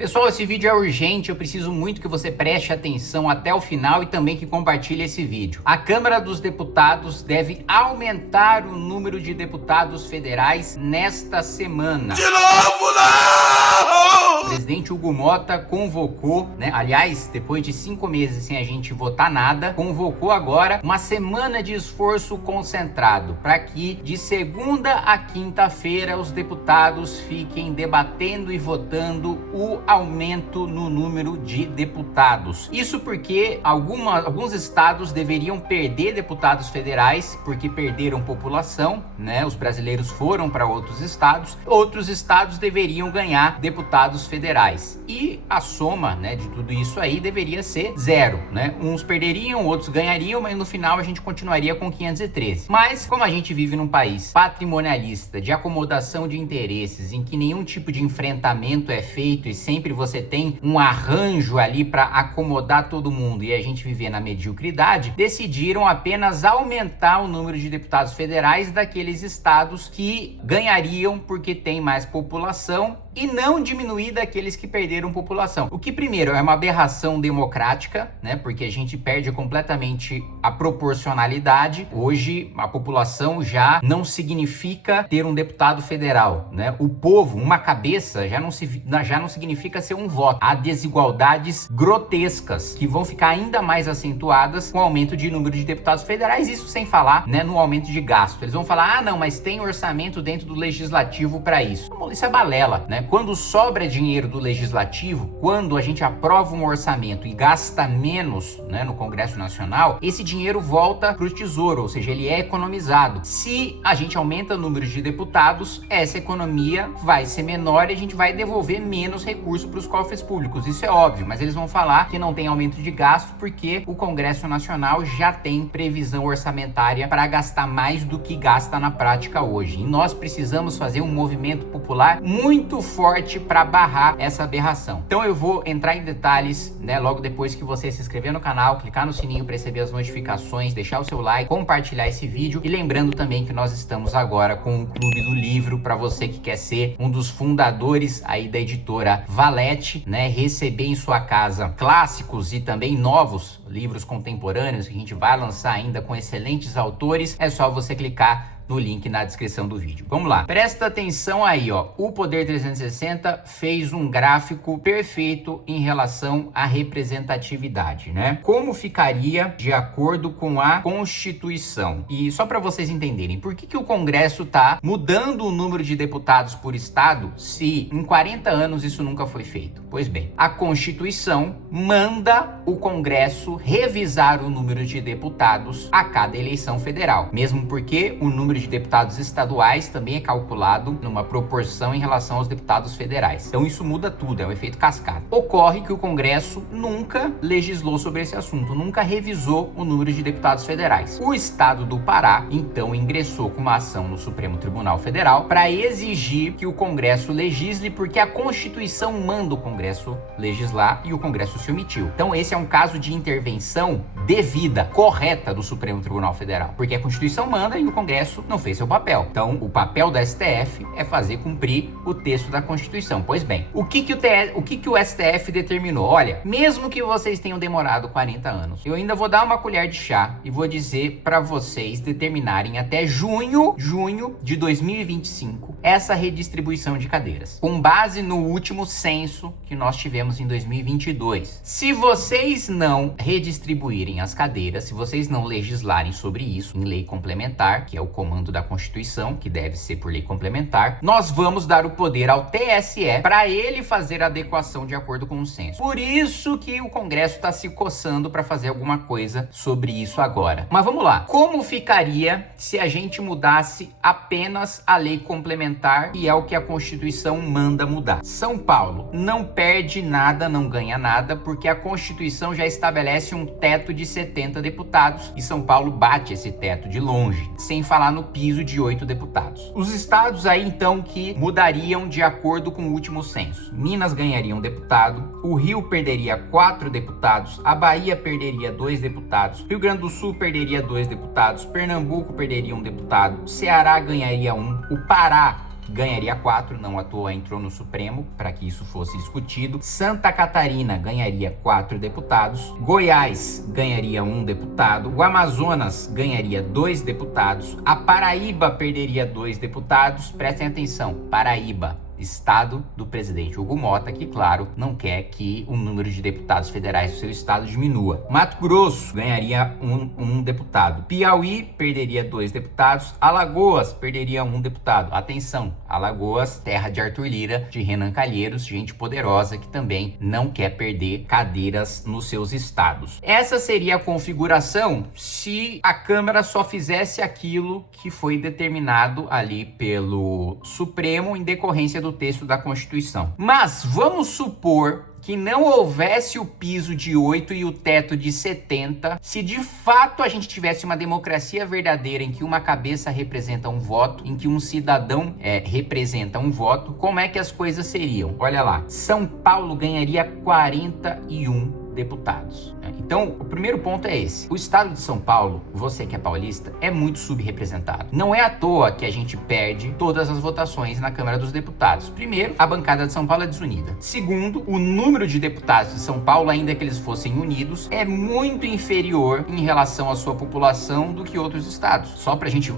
Pessoal, esse vídeo é urgente, eu preciso muito que você preste atenção até o final e também que compartilhe esse vídeo. A Câmara dos Deputados deve aumentar o número de deputados federais nesta semana. De novo, não! O presidente Hugo Mota convocou, aliás, depois de 5 meses sem a gente votar nada, convocou agora uma semana de esforço concentrado para que de segunda a quinta-feira os deputados fiquem debatendo e votando o aumento no número de deputados. Isso porque alguns estados deveriam perder deputados federais porque perderam população, Os brasileiros foram para outros estados deveriam ganhar deputados federais. E a soma, de tudo isso aí deveria ser zero, Uns perderiam, outros ganhariam, mas no final a gente continuaria com 513. Mas como a gente vive num país patrimonialista, de acomodação de interesses, em que nenhum tipo de enfrentamento é feito e sempre você tem um arranjo ali para acomodar todo mundo e a gente viver na mediocridade, decidiram apenas aumentar o número de deputados federais daqueles estados que ganhariam porque tem mais população e não diminuir daqueles que perderam população. O que primeiro é uma aberração democrática, porque a gente perde completamente a proporcionalidade. Hoje a população já não significa ter um deputado federal, O povo, uma cabeça, já não significa ser um voto. Há desigualdades grotescas que vão ficar ainda mais acentuadas com o aumento de número de deputados federais, isso sem falar, no aumento de gasto. Eles vão falar, não, mas tem orçamento dentro do legislativo para isso. Isso é balela, Quando sobra dinheiro do legislativo, quando a gente aprova um orçamento e gasta menos, no Congresso Nacional, esse dinheiro volta para o tesouro, ou seja, ele é economizado. Se a gente aumenta o número de deputados, essa economia vai ser menor e a gente vai devolver menos recursos para os cofres públicos. Isso é óbvio, mas eles vão falar que não tem aumento de gasto porque o Congresso Nacional já tem previsão orçamentária para gastar mais do que gasta na prática hoje. E nós precisamos fazer um movimento popular muito forte para barrar essa aberração. Então eu vou entrar em detalhes, logo depois que você se inscrever no canal, clicar no sininho para receber as notificações, deixar o seu like, compartilhar esse vídeo e lembrando também que nós estamos agora com o Clube do Livro para você que quer ser um dos fundadores aí da editora Valete, receber em sua casa clássicos e também novos livros contemporâneos que a gente vai lançar ainda com excelentes autores. É só você clicar no link na descrição do vídeo. Vamos lá. Presta atenção aí, O Poder 360 fez um gráfico perfeito em relação à representatividade, Como ficaria de acordo com a Constituição? E só para vocês entenderem, por que o Congresso tá mudando o número de deputados por estado se em 40 anos isso nunca foi feito? Pois bem, a Constituição manda o Congresso revisar o número de deputados a cada eleição federal, mesmo porque o número de deputados estaduais também é calculado numa proporção em relação aos deputados federais. Então isso muda tudo, é um efeito cascata. Ocorre que o Congresso nunca legislou sobre esse assunto, nunca revisou o número de deputados federais. O estado do Pará, então, ingressou com uma ação no Supremo Tribunal Federal para exigir que o Congresso legisle, porque a Constituição manda o Congresso legislar e o Congresso se omitiu. Então esse é um caso de intervenção devida, correta do Supremo Tribunal Federal, porque a Constituição manda e o Congresso não fez seu papel. Então, o papel da STF é fazer cumprir o texto da Constituição. Pois bem, o que o STF determinou? Olha, mesmo que vocês tenham demorado 40 anos, eu ainda vou dar uma colher de chá e vou dizer para vocês determinarem até junho de 2025 essa redistribuição de cadeiras, com base no último censo que nós tivemos em 2022. Se vocês não redistribuírem as cadeiras, se vocês não legislarem sobre isso em lei complementar, que é o comando da Constituição, que deve ser por lei complementar, nós vamos dar o poder ao TSE para ele fazer a adequação de acordo com o censo. Por isso que o Congresso está se coçando para fazer alguma coisa sobre isso agora. Mas vamos lá. Como ficaria se a gente mudasse apenas a lei complementar, que é o que a Constituição manda mudar? São Paulo não perde nada, não ganha nada, porque a Constituição já estabelece um teto de 70 deputados e São Paulo bate esse teto de longe, sem falar no piso de 8 deputados. Os estados aí então que mudariam de acordo com o último censo: Minas ganharia um deputado, o Rio perderia 4 deputados, a Bahia perderia 2 deputados, Rio Grande do Sul perderia 2 deputados, Pernambuco perderia um deputado, Ceará ganharia 1, o Pará ganharia 4, não à toa entrou no Supremo para que isso fosse discutido. Santa Catarina ganharia 4 deputados. Goiás ganharia 1 deputado. O Amazonas ganharia 2 deputados. A Paraíba perderia 2 deputados. Prestem atenção, Paraíba, estado do presidente Hugo Motta, que, claro, não quer que o número de deputados federais do seu estado diminua. Mato Grosso ganharia um deputado. Piauí perderia 2 deputados. Alagoas perderia 1 deputado. Atenção, Alagoas, terra de Arthur Lira, de Renan Calheiros, gente poderosa que também não quer perder cadeiras nos seus estados. Essa seria a configuração se a Câmara só fizesse aquilo que foi determinado ali pelo Supremo em decorrência do texto da Constituição. Mas vamos supor que não houvesse o piso de 8 e o teto de 70, se de fato a gente tivesse uma democracia verdadeira em que uma cabeça representa um voto, em que um cidadão representa um voto, como é que as coisas seriam? Olha lá, São Paulo ganharia 41 deputados. Então, o primeiro ponto é esse. O estado de São Paulo, você que é paulista, é muito subrepresentado. Não é à toa que a gente perde todas as votações na Câmara dos Deputados. Primeiro, a bancada de São Paulo é desunida. Segundo, o número de deputados de São Paulo, ainda que eles fossem unidos, é muito inferior em relação à sua população do que outros estados. Só pra gente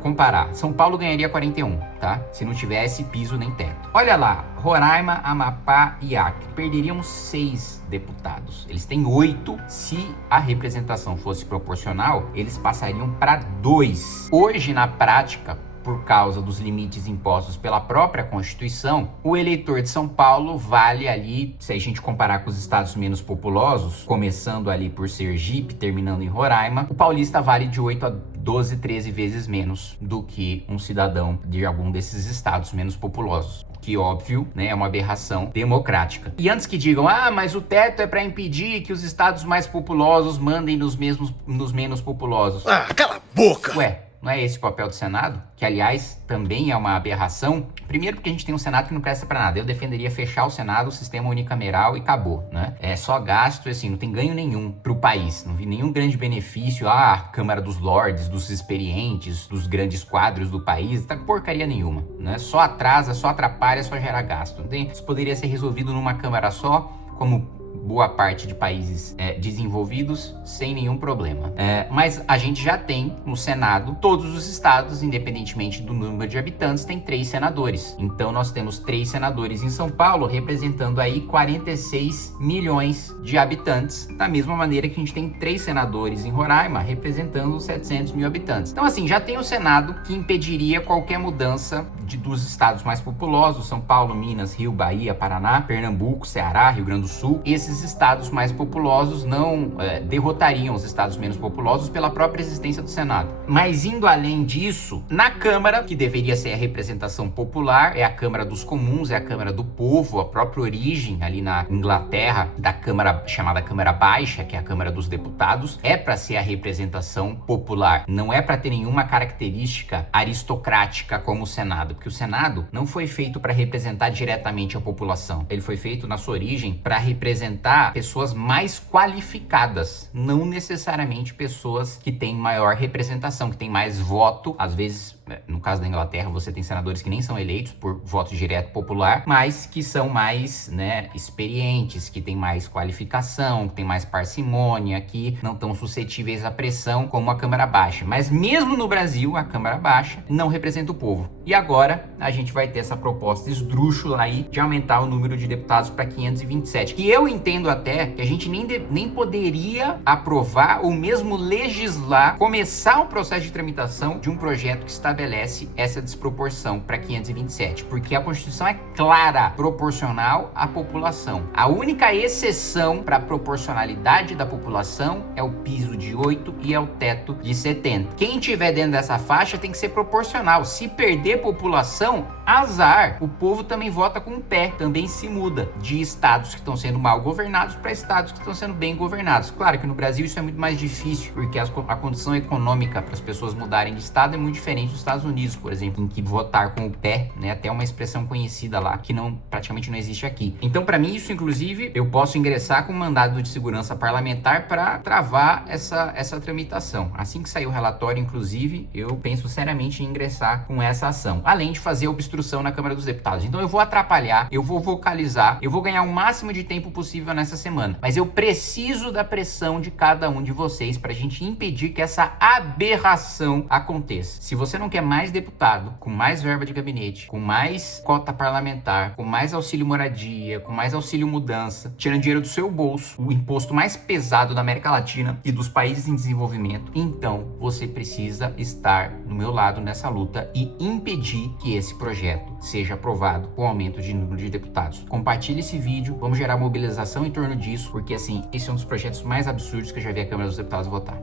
comparar. São Paulo ganharia 41, tá? Se não tivesse piso nem teto. Olha lá, Roraima, Amapá e Acre perderiam 6 deputados. Eles têm 8. Se a representação fosse proporcional, eles passariam para 2. Hoje, na prática, por causa dos limites impostos pela própria Constituição, o eleitor de São Paulo vale ali, se a gente comparar com os estados menos populosos, começando ali por Sergipe, terminando em Roraima, o paulista vale de 8 a 12, 13 vezes menos do que um cidadão de algum desses estados menos populosos. Que, óbvio, né, é uma aberração democrática. E antes que digam, mas o teto é para impedir que os estados mais populosos mandem nos menos populosos. Cala a boca! Ué, não é esse o papel do Senado? Que, aliás, também é uma aberração. Primeiro porque a gente tem um Senado que não presta para nada. Eu defenderia fechar o Senado, o sistema unicameral e acabou, né? É só gasto, assim, não tem ganho nenhum pro país. Não vi nenhum grande benefício. A Câmara dos Lordes, dos experientes, dos grandes quadros do país. Tá porcaria nenhuma, né? Só atrasa, só atrapalha, só gera gasto. Não tem? Isso poderia ser resolvido numa Câmara só, como boa parte de países desenvolvidos, sem nenhum problema. Mas a gente já tem no Senado, todos os estados, independentemente do número de habitantes, tem 3 senadores. Então nós temos 3 senadores em São Paulo, representando aí 46 milhões de habitantes, da mesma maneira que a gente tem 3 senadores em Roraima, representando 700 mil habitantes. Então assim, já tem o Senado que impediria qualquer mudança dos estados mais populosos, São Paulo, Minas, Rio, Bahia, Paraná, Pernambuco, Ceará, Rio Grande do Sul. Esses estados mais populosos não derrotariam os estados menos populosos pela própria existência do Senado. Mas indo além disso, na Câmara, que deveria ser a representação popular, é a Câmara dos Comuns, é a Câmara do Povo, a própria origem ali na Inglaterra da Câmara chamada Câmara Baixa, que é a Câmara dos Deputados, é para ser a representação popular. Não é para ter nenhuma característica aristocrática como o Senado, porque o Senado não foi feito para representar diretamente a população. Ele foi feito na sua origem para representar pessoas mais qualificadas, não necessariamente pessoas que têm maior representação, que têm mais voto. Às vezes, no caso da Inglaterra, você tem senadores que nem são eleitos por voto direto popular, mas que são mais, experientes, que têm mais qualificação, que têm mais parcimônia, que não estão suscetíveis à pressão como a Câmara Baixa. Mas mesmo no Brasil, a Câmara Baixa não representa o povo. E agora a gente vai ter essa proposta esdrúxula aí de aumentar o número de deputados para 527, que eu entendo até que a gente nem poderia aprovar ou mesmo legislar, começar o processo de tramitação de um projeto que estabelece essa desproporção para 527, porque a Constituição é clara, proporcional à população. A única exceção para a proporcionalidade da população é o piso de 8 e é o teto de 70. Quem tiver dentro dessa faixa tem que ser proporcional. Se perder população, azar. O povo também vota com o pé, também se muda de estados que estão sendo mal governados para estados que estão sendo bem governados. Claro que no Brasil isso é muito mais difícil, porque a condição econômica para as pessoas mudarem de estado é muito diferente dos Estados Unidos, por exemplo, em que votar com o pé, né, até uma expressão conhecida lá, que praticamente não existe aqui. Então, para mim, isso, inclusive, eu posso ingressar com um mandado de segurança parlamentar para travar essa tramitação. Assim que sair o relatório, inclusive, eu penso seriamente em ingressar com essa ação, além de fazer obstrução na Câmara dos Deputados. Então, eu vou atrapalhar, eu vou vocalizar, eu vou ganhar o máximo de tempo possível nessa semana, mas eu preciso da pressão de cada um de vocês para a gente impedir que essa aberração aconteça. Se você não quer mais deputado, com mais verba de gabinete, com mais cota parlamentar, com mais auxílio moradia, com mais auxílio mudança, tirando dinheiro do seu bolso, o imposto mais pesado da América Latina e dos países em desenvolvimento, então você precisa estar do meu lado nessa luta e impedir que esse projeto seja aprovado com aumento de número de deputados. Compartilhe esse vídeo, vamos gerar mobilização em torno disso, porque assim, esse é um dos projetos mais absurdos que eu já vi a Câmara dos Deputados votar.